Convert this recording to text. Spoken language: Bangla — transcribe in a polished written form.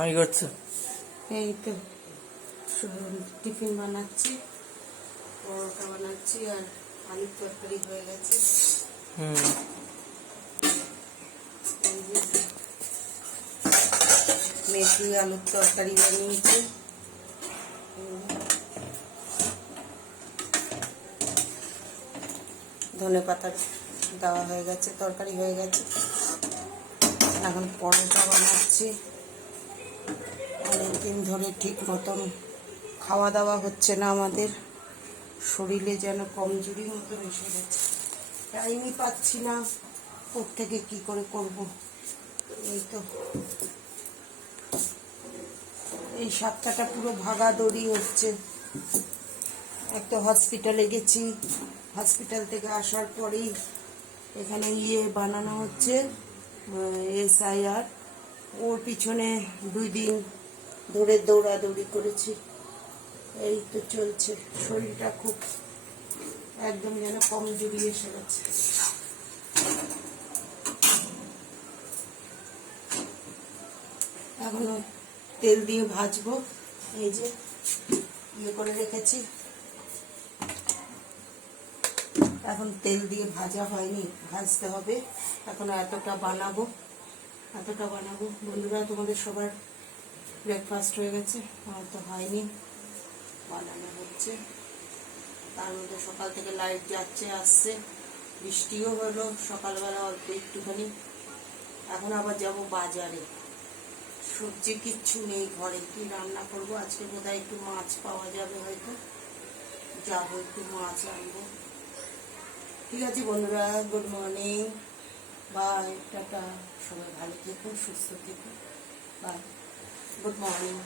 আমি করছি। এই তো টিফিন বানাচ্ছি, পরোটা বানাচ্ছি আর আলুর তরকারি হয়ে গেছে। এই যে মেথি আলুর তরকারি বানিয়েছি। ধনে পাতা দেওয়া হয়ে গেছে, তরকারি হয়ে গেছে। এখন পরোটা বানাচ্ছি। অনেকদিন ধরে ঠিক মতন খাওয়া দাওয়া হচ্ছে না আমাদের, শরীরে যেন কমজোরি মতন এসে গেছে, টাইমই পাচ্ছি না কোত্থেকে কি করে করব। এই তো এই সপ্তাহটা পুরো ভাগা দড়ি হচ্ছে। একটা হসপিটালে গেছি, হসপিটাল থেকে আসার পরেই এখানে বানানো হচ্ছে SIR, ওর পিছনে 2 দিন ধরে দৌড়াদৌড়ি করেছি। এই তো চলছে, শরীরটা খুব একদম যেন কমজোরি এসে গেছে। এখনো তেল দিয়ে ভাজবো, এই যে করে রেখেছি, এখন তেল দিয়ে ভাজা হয়নি, ভাজতে হবে। এখন এতটা বানাবো। বন্ধুরা, তোমাদের সবার ব্রেকফাস্ট হয়ে গেছে, আমার তো হয়নি, বানানো হচ্ছে। তার মধ্যে সকাল থেকে লাইট যাচ্ছে আসছে, বৃষ্টিও হলো সকালবেলা অল্প একটুখানি। এখন আবার যাব বাজারে, সবজি কিচ্ছু নেই ঘরে, কি রান্না করব। আজকে বোধহয় একটু মাছ পাওয়া যাবে, হয়তো যাবো, একটু মাছ আনবো। ঠিক আছে বন্ধুরা, গুড মর্নিং, বাই, টাটা। সবাই ভালো থেকো, সুস্থ থেকো, বাই, গুড মর্নিং।